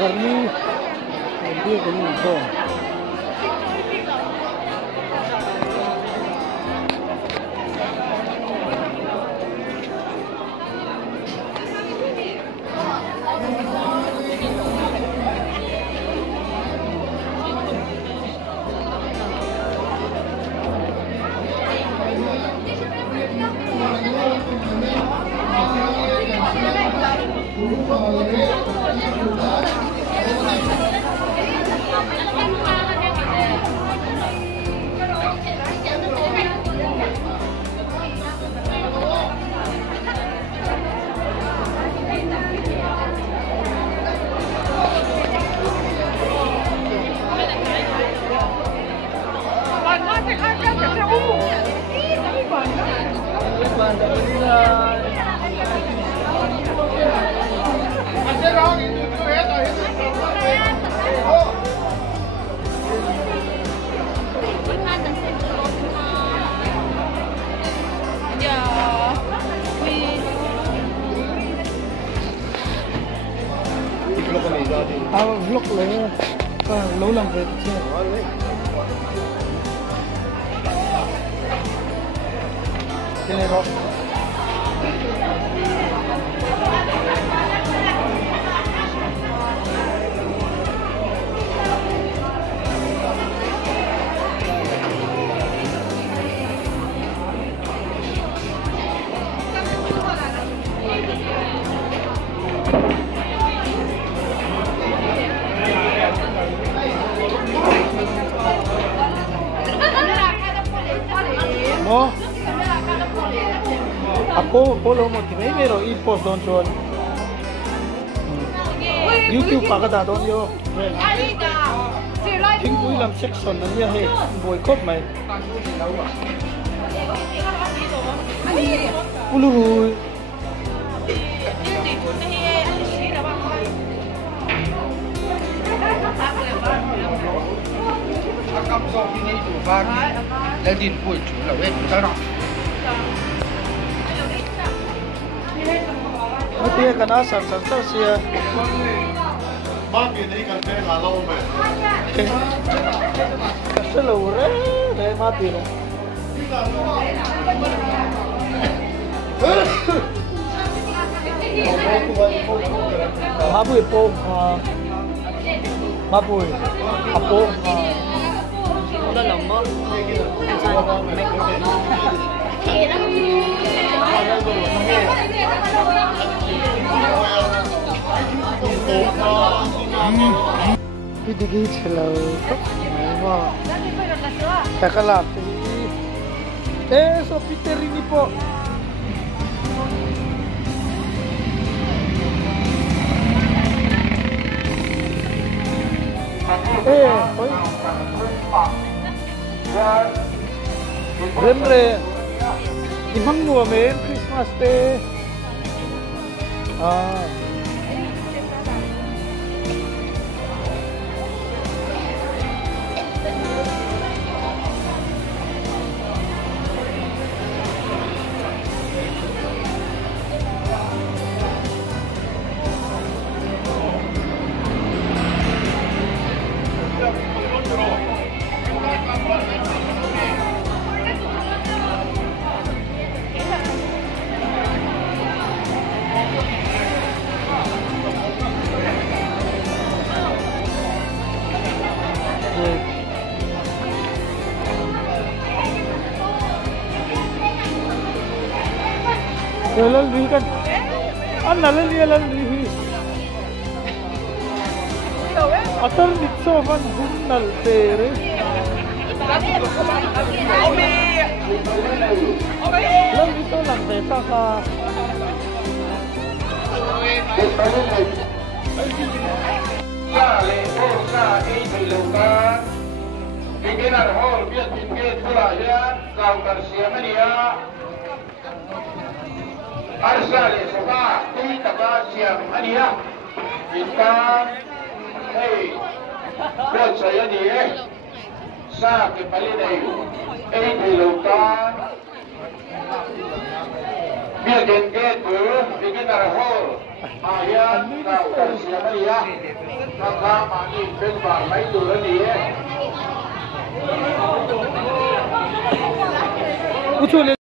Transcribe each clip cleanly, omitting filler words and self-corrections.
Karni dia kini so vlog lấy lâu làm về chứ cái này đó Aku lo mau timai mero post don chon YouTube pagada don yo thing pui lam section nan ya he boycott mai uluru akam zo ini tu var la din pui chu la we ta ra Mati kana san sia. Ba pi nei kan pe la lo me. Ka lo re ma pi lo. Ma bui po ma bui apo lo lòng mo Pidigi chelo mo takalap so Peter ini po Remre imang nuwa men Christmas day Lalu kan, lalu atar ditso kan bunnal tere. Lalu itu lang desa ka. Pimpinan hall biar pimpin pula ya, kau tersiaman ya. Arsal sebab ini tak siap mania. Kita hey buat saya ni sa ke balik ni di lautan biar gengget tu bikin arahol ayat kau siapa dia maka mani benbar mai tu ni ucule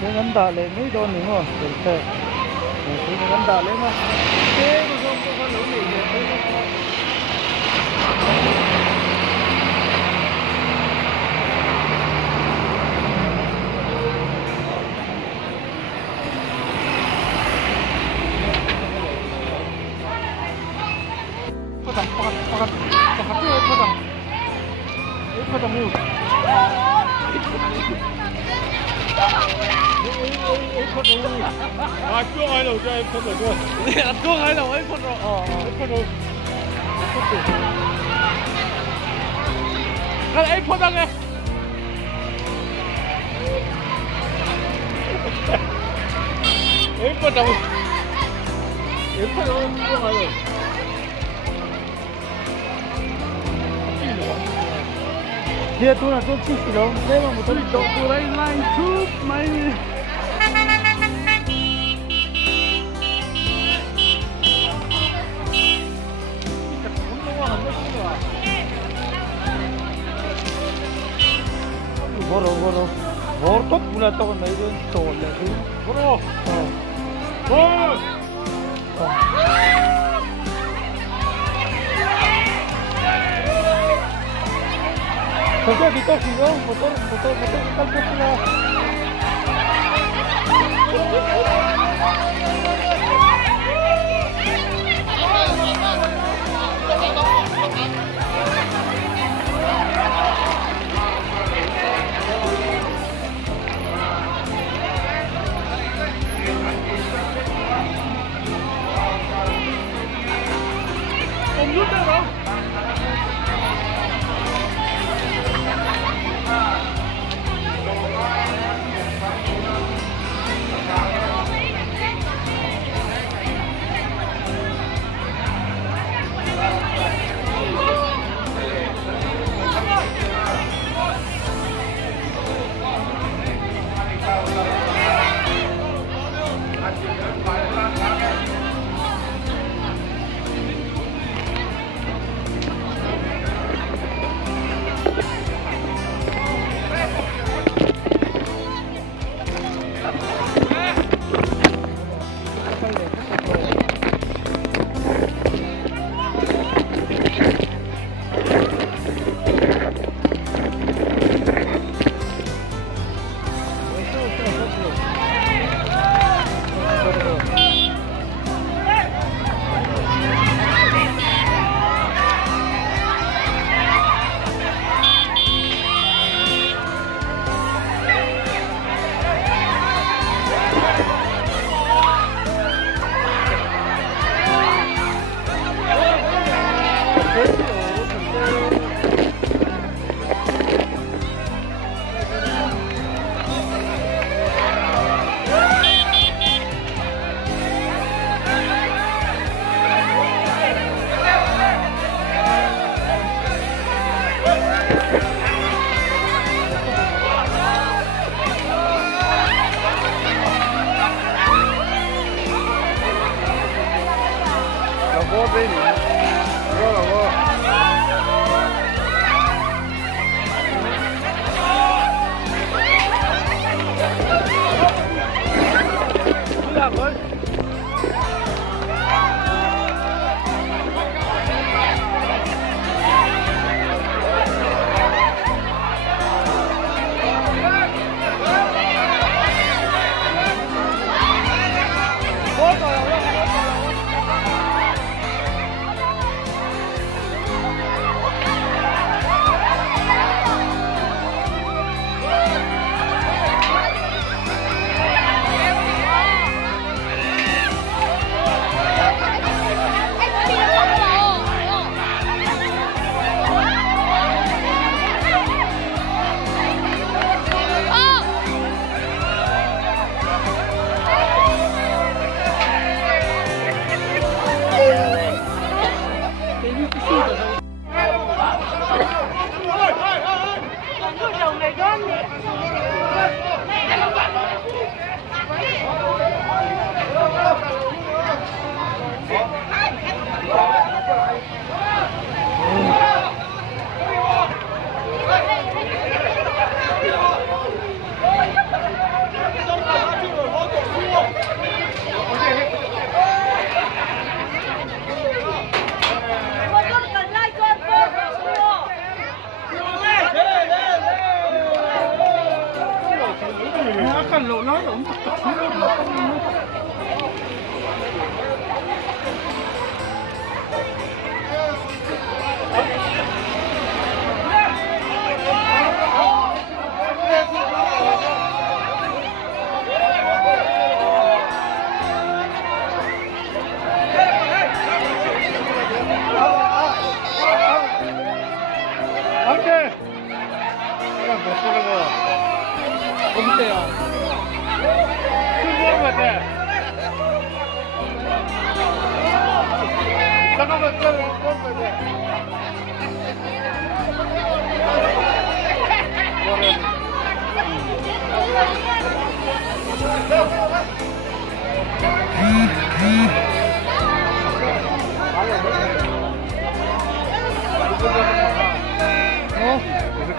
cái gắn tạ lên mấy đôi nữa mà để xe cái gắn tạ lên mà thế mà không có lỗ gì thế阿姜喺度真係噴嚟㗎，阿姜喺度喺噴到，噴到，噴噴得嘅，噴到，噴到姜喺度。Dia tu nak tu sih dong, memang betul tu lain tu main. Boro, bortok pula tu kan itu tol lagi. Boro, Motor dito sih, motor kita pula.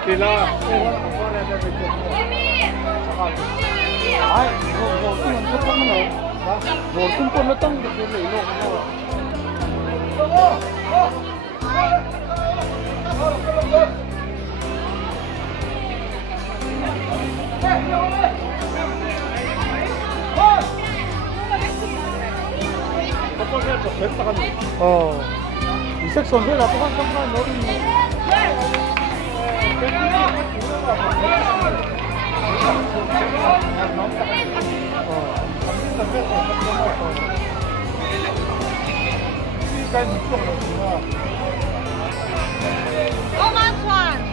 Kila. Ay, working pun datang ke sini lo. 이 섹션 회가 또한 잠깐 어린. How much one?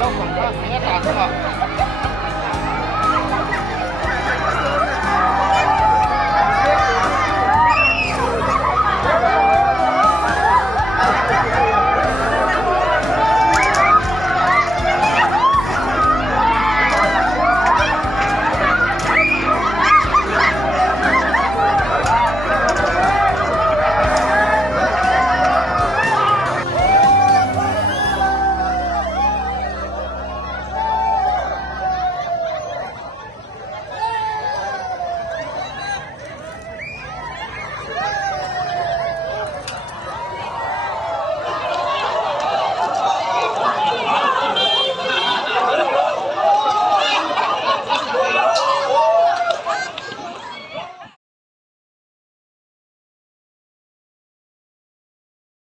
Đâu khoảng 3 mét là